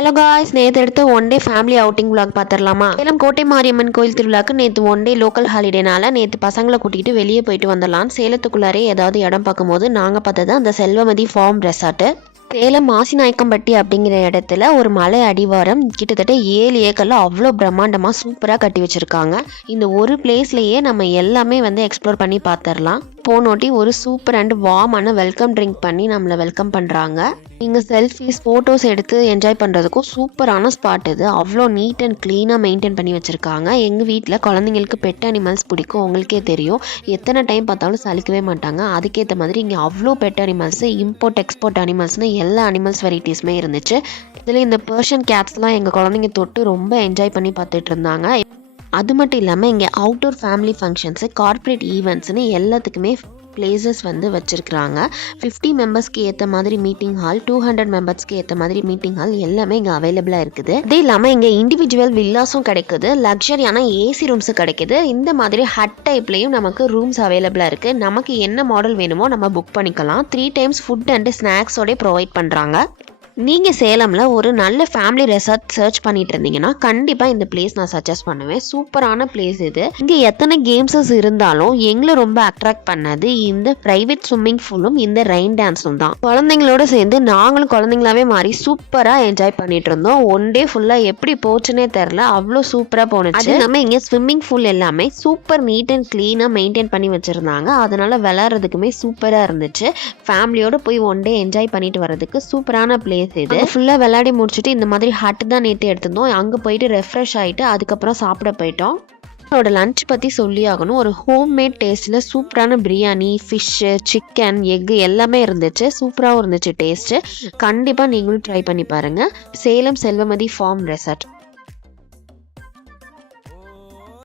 Hello guys, நேற்று எடுத்த one day family outing vlog பார்த்துடலாமா? சேலம் கோட்டை மாரியம்மன் கோயில் திருவிழாக்கு நேற்று ஒன் டே லோக்கல் ஹாலிடேனால நேற்று பசங்களை கூட்டிகிட்டு வெளியே போயிட்டு வந்துடலாம். சேலத்துக்குள்ளாரே ஏதாவது இடம் பார்க்கும்போது நாங்கள் பார்த்தது அந்த செல்வமதி ஃபார்ம் ரெசார்ட்டு. சேலம் மாசிநாயக்கம்பட்டி அப்படிங்கிற இடத்துல ஒரு மலை அடிவாரம் கிட்டத்தட்ட 7 ஏக்கரில் அவ்வளோ பிரம்மாண்டமாக சூப்பராக கட்டி வச்சுருக்காங்க. இந்த ஒரு பிளேஸ்லேயே நம்ம எல்லாமே எக்ஸ்ப்ளோர் பண்ணி பார்த்துடலாம். போனோட்டி ஒரு சூப்பர் அண்ட் வார்மான வெல்கம் ட்ரிங்க் பண்ணி நம்மளை வெல்கம் பண்ணுறாங்க. இங்கே செல்ஃபிஸ் ஃபோட்டோஸ் எடுத்து என்ஜாய் பண்ணுறதுக்கும் சூப்பரான ஸ்பாட் இது. அவ்வளோ நீட் அண்ட் க்ளீனாக மெயின்டைன் பண்ணி வச்சுருக்காங்க. எங்கள் வீட்டில் குழந்தைங்களுக்கு பெட் அனிமல்ஸ் பிடிக்கும், உங்களுக்கே தெரியும். எத்தனை டைம் பார்த்தாலும் சலிக்கவே மாட்டாங்க. அதுக்கேற்ற மாதிரி இங்கே அவ்வளோ பெட் அனிமல்ஸு, இம்போர்ட் எக்ஸ்போர்ட் அனிமல்ஸ்னு எல்லா அனிமல்ஸ் வெரைட்டிஸுமே இருந்துச்சு. இதில் இந்த பர்ஷியன் கேட்ஸ்லாம் எங்கள் குழந்தைங்க தொட்டு ரொம்ப என்ஜாய் பண்ணி பார்த்துட்டு இருந்தாங்க. அது மட்டும் இல்லாமல் இங்கே அவுட்டோர் ஃபேமிலி ஃபங்க்ஷன்ஸு, கார்ப்பரேட் ஈவெண்ட்ஸ்னு எல்லாத்துக்குமே பிளேசஸ் வச்சுருக்குறாங்க. 50 மெம்பர்ஸ்க்கு ஏற்ற மாதிரி மீட்டிங் ஹால், 200 மெம்பர்ஸ்க்கு ஏற்ற மாதிரி மீட்டிங் ஹால் எல்லாமே இங்கே அவைலபிளாக இருக்குது. இதே இல்லாமல் இங்கே இண்டிவிஜுவல் வில்லாஸும் கிடைக்குது, லக்ஸரியான ஏசி ரூம்ஸும் கிடைக்குது. இந்த மாதிரி ஹட் டைப்லேயும் நமக்கு ரூம்ஸ் அவைலபிளாக இருக்குது. நமக்கு என்ன மாடல் வேணுமோ நம்ம புக் பண்ணிக்கலாம். 3 டைம்ஸ் ஃபுட் அண்ட் ஸ்நாக்ஸோட ப்ரொவைட் பண்ணுறாங்க. நீங்கள் சேலமில் ஒரு நல்ல ஃபேமிலி ரெசார்ட் சர்ச் பண்ணிட்டு இருந்தீங்கன்னா கண்டிப்பாக இந்த பிளேஸ் நான் சஜஸ்ட் பண்ணுவேன். சூப்பரான பிளேஸ் இது. இங்கே எத்தனை கேம்ஸஸ் இருந்தாலும் எங்களை ரொம்ப அட்ராக்ட் பண்ணது இந்த ப்ரைவேட் ஸ்விம்மிங் பூலும் இந்த ரெயின் டான்ஸும் தான். குழந்தைங்களோட சேர்ந்து நாங்களும் குழந்தைங்களாவே மாறி சூப்பராக என்ஜாய் பண்ணிட்டு இருந்தோம். ஒன் டே ஃபுல்லாக எப்படி போச்சுன்னே தெரில, அவ்வளோ சூப்பராக போணுச்சு. அது இல்லாமல் இங்கே ஸ்விம்மிங் பூல் எல்லாமே சூப்பர் நீட் அண்ட் க்ளீனாக மெயின்டைன் பண்ணி வச்சுருந்தாங்க. அதனால விளையாடுறதுக்குமே சூப்பராக இருந்துச்சு. ஃபேமிலியோட போய் ஒன் டே என்ஜாய் பண்ணிட்டு வரதுக்கு சூப்பரான பிளேஸ் இது. ஃபுல்லாக விளையாடி முடிச்சுட்டு இந்த மாதிரி ஹட் தான் நேற்று எடுத்திருந்தோம். அங்கே போயிட்டு ரெஃப்ரெஷ் ஆகிட்டு அதுக்கப்புறம் சாப்பிட போயிட்டோம். அவரோட லஞ்ச் பற்றி சொல்லி ஆகணும். ஒரு ஹோம்மேட் டேஸ்ட்டில் சூப்பரான பிரியாணி, ஃபிஷ்ஷு, சிக்கன், எக்கு எல்லாமே இருந்துச்சு. சூப்பராகவும் இருந்துச்சு டேஸ்ட்டு. கண்டிப்பாக நீங்களும் ட்ரை பண்ணி பாருங்கள். Salem Selvamathi farm resort.